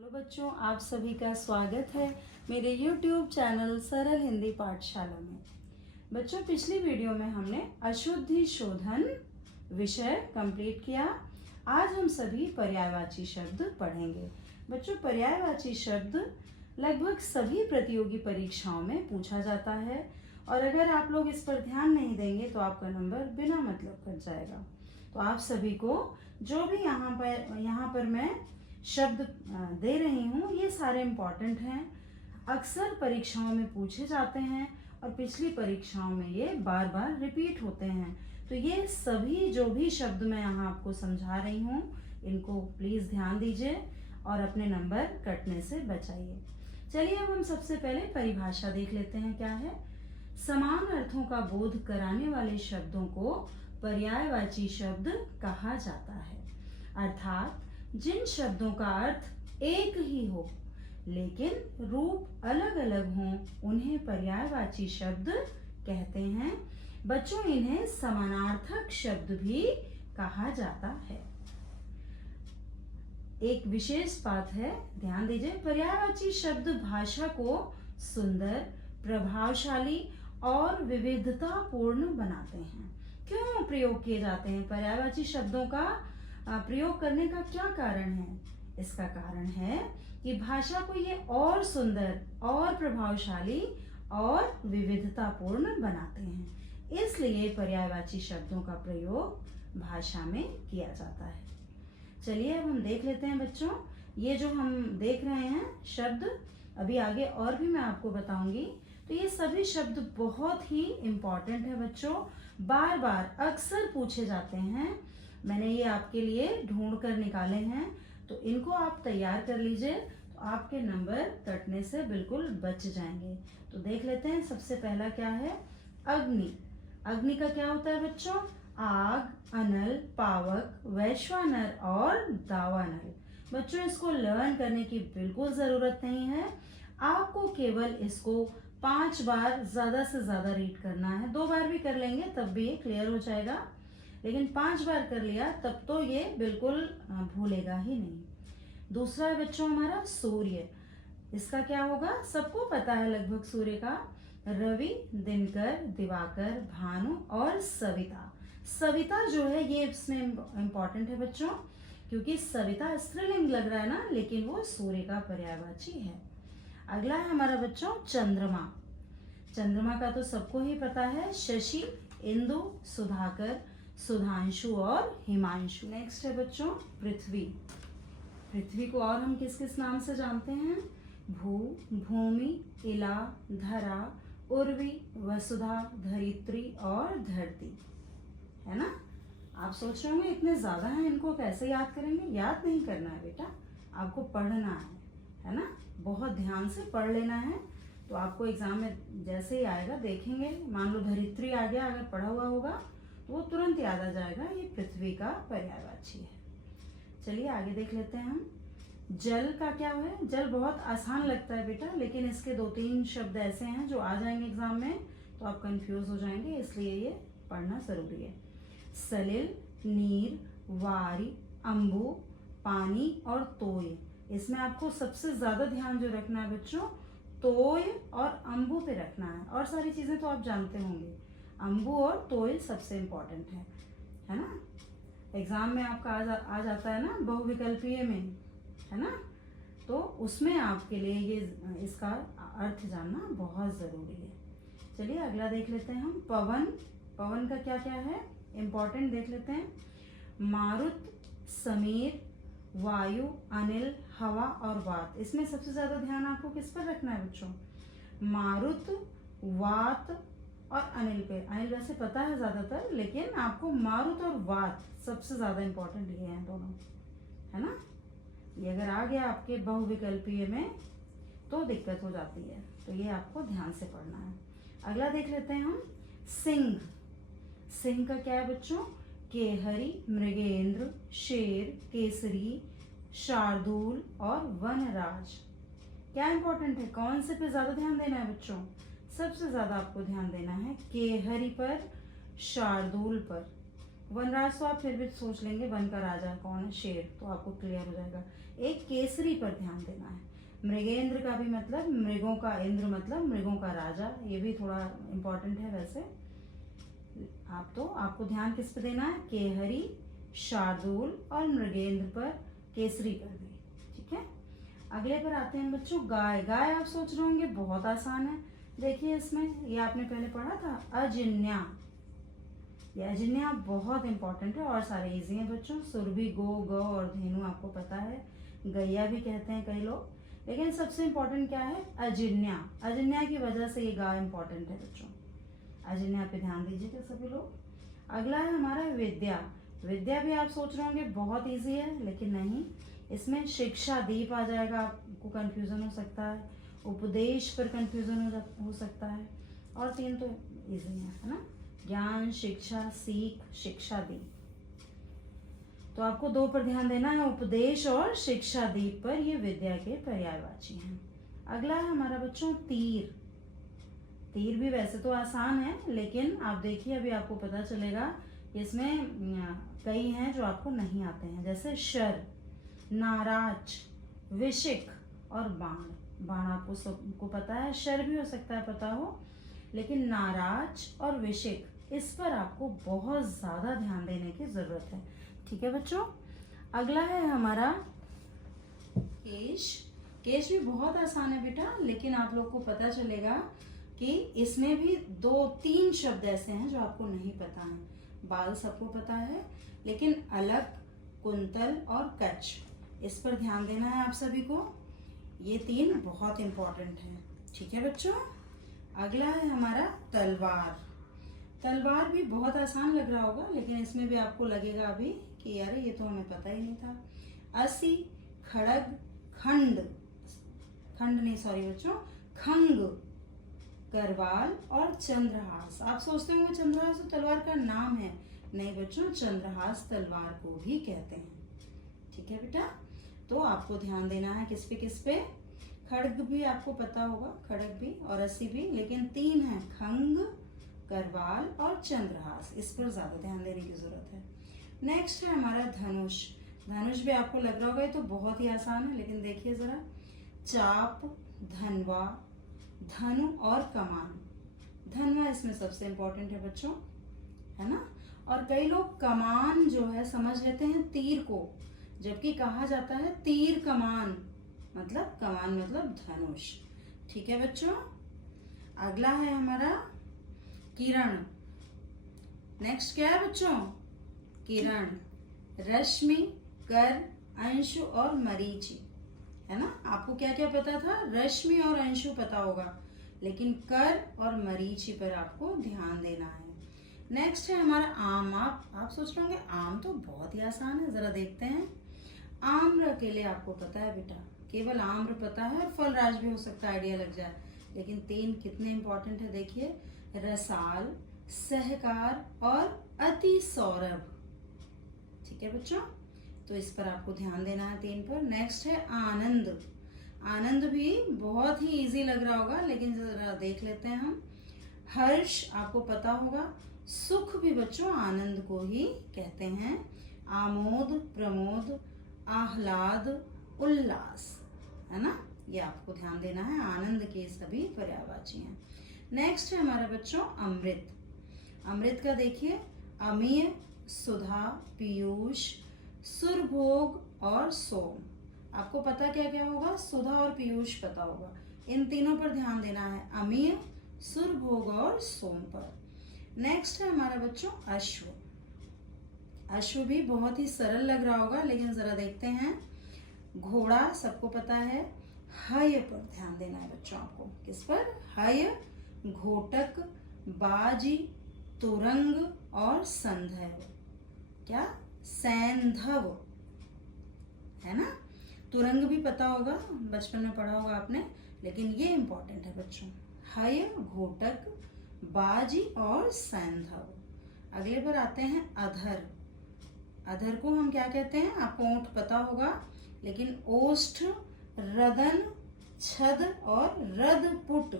Hello बच्चों, आप सभी का स्वागत है मेरे YouTube चैनल सरल हिंदी पाठशाला में। बच्चों, पिछली वीडियो में हमने अशुद्धि शोधन विषय कंप्लीट किया। आज हम सभी पर्यायवाची शब्द पढ़ेंगे। बच्चों, पर्यायवाची शब्द लगभग सभी प्रतियोगी परीक्षाओं में पूछा जाता है और अगर आप लोग इस पर ध्यान नहीं देंगे तो आपका नंबर बिना मतलब कट जाएगा। तो आप सभी को जो भी यहाँ पर मैं शब्द दे रही हूँ, ये सारे इम्पॉर्टेंट हैं, अक्सर परीक्षाओं में पूछे जाते हैं और पिछली परीक्षाओं में ये बार बार रिपीट होते हैं। तो ये सभी जो भी शब्द मैं यहाँ आपको समझा रही हूँ, इनको प्लीज़ ध्यान दीजिए और अपने नंबर कटने से बचाइए। चलिए अब हम सबसे पहले परिभाषा देख लेते हैं क्या है। समान अर्थों का बोध कराने वाले शब्दों को पर्यायवाची शब्द कहा जाता है। अर्थात जिन शब्दों का अर्थ एक ही हो लेकिन रूप अलग अलग हों, उन्हें पर्यायवाची शब्द कहते हैं। बच्चों, इन्हें समानार्थक शब्द भी कहा जाता है। एक विशेष बात है, ध्यान दीजिए, पर्यायवाची शब्द भाषा को सुंदर, प्रभावशाली और विविधतापूर्ण बनाते हैं। क्यों प्रयोग किए जाते हैं? पर्यायवाची शब्दों का प्रयोग करने का क्या कारण है? इसका कारण है कि भाषा को ये और सुंदर और प्रभावशाली और विविधतापूर्ण बनाते हैं। इसलिए पर्यायवाची शब्दों का प्रयोग भाषा में किया जाता है। चलिए अब हम देख लेते हैं बच्चों, ये जो हम देख रहे हैं शब्द, अभी आगे और भी मैं आपको बताऊंगी। तो ये सभी शब्द बहुत ही इम्पोर्टेंट है बच्चों, बार बार अक्सर पूछे जाते हैं। मैंने ये आपके लिए ढूंढ कर निकाले हैं, तो इनको आप तैयार कर लीजिए, तो आपके नंबर कटने से बिल्कुल बच जाएंगे। तो देख लेते हैं, सबसे पहला क्या है? अग्नि। अग्नि का क्या होता है बच्चों? आग, अनल, पावक, वैश्वानर और दावानल। बच्चों, इसको लर्न करने की बिल्कुल जरूरत नहीं है, आपको केवल इसको 5 बार ज्यादा से ज्यादा रीड करना है। 2 बार भी कर लेंगे तब भी ये क्लियर हो जाएगा, लेकिन 5 बार कर लिया तब तो ये बिल्कुल भूलेगा ही नहीं। दूसरा है बच्चों हमारा सूर्य। इसका क्या होगा? सबको पता है लगभग सूर्य का, रवि, दिनकर, दिवाकर, भानु और सविता। सविता जो है ये इसमें इम्पोर्टेंट है बच्चों, क्योंकि सविता स्त्रीलिंग लग रहा है ना, लेकिन वो सूर्य का पर्यायवाची है। अगला है हमारा बच्चों चंद्रमा। चंद्रमा का तो सबको ही पता है, शशि, इंदु, सुधाकर, सुधांशु और हिमांशु। नेक्स्ट है बच्चों पृथ्वी। पृथ्वी को और हम किस किस नाम से जानते हैं? भू, भूमि, इला, धरा, उर्वी, वसुधा, धरित्री और धरती, है ना? आप सोच रहे होंगे इतने ज्यादा हैं, इनको कैसे याद करेंगे? याद नहीं करना है बेटा, आपको पढ़ना है ना? बहुत ध्यान से पढ़ लेना है, तो आपको एग्जाम में जैसे ही आएगा देखेंगे, मान लो धरित्री आ गया, अगर पढ़ा हुआ होगा तो वो तुरंत याद आ जाएगा, ये पृथ्वी का पर्यायवाची है। चलिए आगे देख लेते हैं हम। जल का क्या है? जल बहुत आसान लगता है बेटा, लेकिन इसके 2-3 शब्द ऐसे हैं जो आ जाएंगे एग्जाम में तो आप कंफ्यूज हो जाएंगे, इसलिए ये पढ़ना जरूरी है। सलिल, नीर, वारी, अम्बु, पानी और तोय। इसमें आपको सबसे ज्यादा ध्यान जो रखना है बच्चों, तोय और अम्बु पे रखना है, और सारी चीजें तो आप जानते होंगे। अम्बु और तोय सबसे इम्पोर्टेंट है ना? एग्जाम में आपका आ जाता है ना बहुविकल्पीय में, है ना? तो उसमें आपके लिए ये इसका अर्थ जानना बहुत जरूरी है। चलिए अगला देख लेते हैं हम। पवन। पवन का क्या क्या है इम्पोर्टेंट देख लेते हैं। मारुत, समीर, वायु, अनिल, हवा और वात। इसमें सबसे ज्यादा ध्यान आपको किस पर रखना है बच्चों? मारुत, वात और अनिल पे। अनिल वैसे पता है ज्यादातर, लेकिन आपको मारुत और वात सबसे ज्यादा इंपॉर्टेंट ये हैं दोनों, है ना? ये अगर आ गया आपके बहुविकल्पीय में तो दिक्कत हो जाती है, तो ये आपको ध्यान से पढ़ना है। अगला देख लेते हैं हम। सिंह। सिंह का क्या है बच्चों? केहरी, मृगेंद्र, शेर, केसरी, शार्दूल और वनराज। क्या इंपॉर्टेंट है? कौन से पे ज्यादा ध्यान देना है बच्चों? सबसे ज्यादा आपको ध्यान देना है केहरी पर, शार्दूल पर वनराज तो आप फिर भी सोच लेंगे वन का राजा कौन है, शेर, तो आपको क्लियर हो जाएगा। एक केसरी पर ध्यान देना है। मृगेंद्र का भी मतलब मृगों का, इंद्र मतलब मृगों का राजा, ये भी थोड़ा इम्पोर्टेंट है वैसे। आपको ध्यान किस पे देना है, केहरी, शार्दूल और मृगेंद्र पर केसरी कर दी, ठीक है। अगले पर आते हैं बच्चों गाय। गाय आप सोच रहे होंगे बहुत आसान है, देखिए इसमें ये आपने पहले पढ़ा था अजिन्या, ये अजिन्या बहुत इंपॉर्टेंट है और सारे इजी हैं बच्चों। सुरभि, गो, गौ और धेनु आपको पता है, गैया भी कहते हैं कई लोग, लेकिन सबसे इम्पोर्टेंट क्या है, अजिन्या। अजिन्या की वजह से ये गाय इंपॉर्टेंट है बच्चों, अजिन्या पे ध्यान दीजिएगा सभी लोग। अगला है हमारा विद्या। विद्या भी आप सोच रहे होंगे बहुत इजी है, लेकिन नहीं, इसमें शिक्षा दीप आ जाएगा, आपको कंफ्यूजन हो सकता है, उपदेश पर कंफ्यूजन हो सकता है, और 3 तो इजी है ना, ज्ञान, शिक्षा, सीख, शिक्षा दीप। तो आपको 2 पर ध्यान देना है, उपदेश और शिक्षा दीप पर, ये विद्या के पर्यायवाची हैं। अगला है हमारा बच्चों तीर। तीर भी वैसे तो आसान है, लेकिन आप देखिए अभी आपको पता चलेगा इसमें कई हैं जो आपको नहीं आते हैं, जैसे शर, नाराज, विशिक और बाण। बाण आपको सबको पता है, शर भी हो सकता है पता हो, लेकिन नाराज और विशिक इस पर आपको बहुत ज़्यादा ध्यान देने की ज़रूरत है, ठीक है बच्चों। अगला है हमारा केश। केश भी बहुत आसान है बेटा, लेकिन आप लोग को पता चलेगा कि इसमें भी 2-3 शब्द ऐसे हैं जो आपको नहीं पता है। बाल सबको पता है, लेकिन अलग, कुंतल और कच्छ, इस पर ध्यान देना है आप सभी को, ये 3 बहुत इंपॉर्टेंट है, ठीक है बच्चों। अगला है हमारा तलवार। तलवार भी बहुत आसान लग रहा होगा, लेकिन इसमें भी आपको लगेगा अभी कि यार ये तो हमें पता ही नहीं था। असी, खड़ग, खंड, खंड नहीं सॉरी बच्चों, खंग, करवाल और चंद्रहास। आप सोचते होंगे चंद्रहास तो तलवार का नाम है, नहीं बच्चों, चंद्रहास तलवार को भी कहते हैं, ठीक है बेटा। तो आपको ध्यान देना है किस पे, खड़ग भी आपको पता होगा, खड़ग भी और अस्सी भी, लेकिन 3 है, खंग, करवाल और चंद्रहास, इस पर ज्यादा ध्यान देने की जरूरत है। नेक्स्ट है हमारा धनुष। धनुष भी आपको लग रहा होगा ये तो बहुत ही आसान है, लेकिन देखिए जरा, चाप, धनवा, धनु और कमान। धनवा इसमें सबसे इंपॉर्टेंट है बच्चों, है ना। और कई लोग कमान जो है समझ लेते हैं तीर को, जबकि कहा जाता है तीर कमान, मतलब कमान मतलब धनुष, ठीक है बच्चों। अगला है हमारा किरण। नेक्स्ट क्या है बच्चों, किरण, रश्मि, कर, अंशु और मरीचि, है ना। आपको क्या क्या पता था, रश्मि और अंशु पता होगा, लेकिन कर और मरीचि पर आपको ध्यान देना है। नेक्स्ट है हमारा आम। आप सोच रहे होंगे आम तो बहुत ही आसान है, जरा देखते हैं। आम्र के लिए आपको पता है बेटा, केवल आम्र पता है, और फलराज भी हो सकता है, आइडिया लग जाए, लेकिन 3 कितने इंपॉर्टेंट है देखिए, रसाल, सहकार और अति सौरभ, ठीक है बच्चों। तो इस पर आपको ध्यान देना है 3 पर। नेक्स्ट है आनंद। आनंद भी बहुत ही इजी लग रहा होगा, लेकिन जरा देख लेते हैं हम। हर्ष आपको पता होगा, सुख भी बच्चों आनंद को ही कहते हैं। आमोद, प्रमोद, आह्लाद, उल्लास, है ना, ये आपको ध्यान देना है, आनंद के सभी पर्यायवाची हैं। नेक्स्ट है हमारा बच्चों अमृत। अमृत का देखिए, अमीय, सुधा, पीयूष, सुरभोग और सोम। आपको पता क्या क्या होगा, सुधा और पीयूष पता होगा, इन तीनों पर ध्यान देना है, अमीय, सुरभोग और सोम पर। नेक्स्ट है हमारा बच्चों अश्व। अश्व भी बहुत ही सरल लग रहा होगा, लेकिन जरा देखते हैं। घोड़ा सबको पता है, हय पर ध्यान देना है बच्चों आपको, किस पर, हय, घोटक, बाजी, तुरंग और संधव, क्या, सैंधव, है ना। तुरंग भी पता होगा, बचपन में पढ़ा होगा आपने, लेकिन ये इंपॉर्टेंट है बच्चों, हय, घोटक, बाजी और सैंधव। अगले पर आते हैं अधर। अधर को हम क्या कहते हैं, आपको ओंठ पता होगा, लेकिन ओष्ठ, रदन, छद और रदपुट,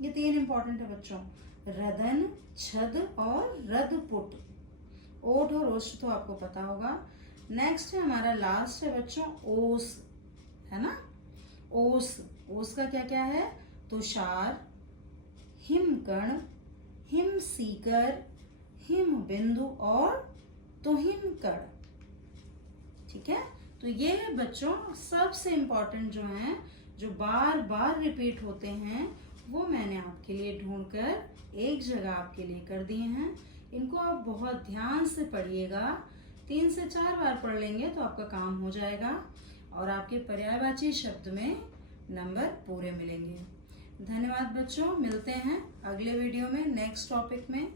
ये 3 इंपॉर्टेंट है बच्चों, रदन, छद और रदपुट। ओठ और ओष्ठ तो आपको पता होगा। नेक्स्ट है हमारा लास्ट है बच्चों ओस, है ना। ओस, ओस का क्या क्या है, तुषार, हिमकण, हिमसीकर, हिम बिंदु और तुहिनकण। ठीक है, तो ये बच्चों सबसे इम्पोर्टेंट जो हैं, जो बार बार रिपीट होते हैं, वो मैंने आपके लिए ढूंढकर एक जगह आपके लिए कर दिए हैं। इनको आप बहुत ध्यान से पढ़िएगा, 3 से 4 बार पढ़ लेंगे तो आपका काम हो जाएगा और आपके पर्यायवाची शब्द में नंबर पूरे मिलेंगे। धन्यवाद बच्चों, मिलते हैं अगले वीडियो में नेक्स्ट टॉपिक में।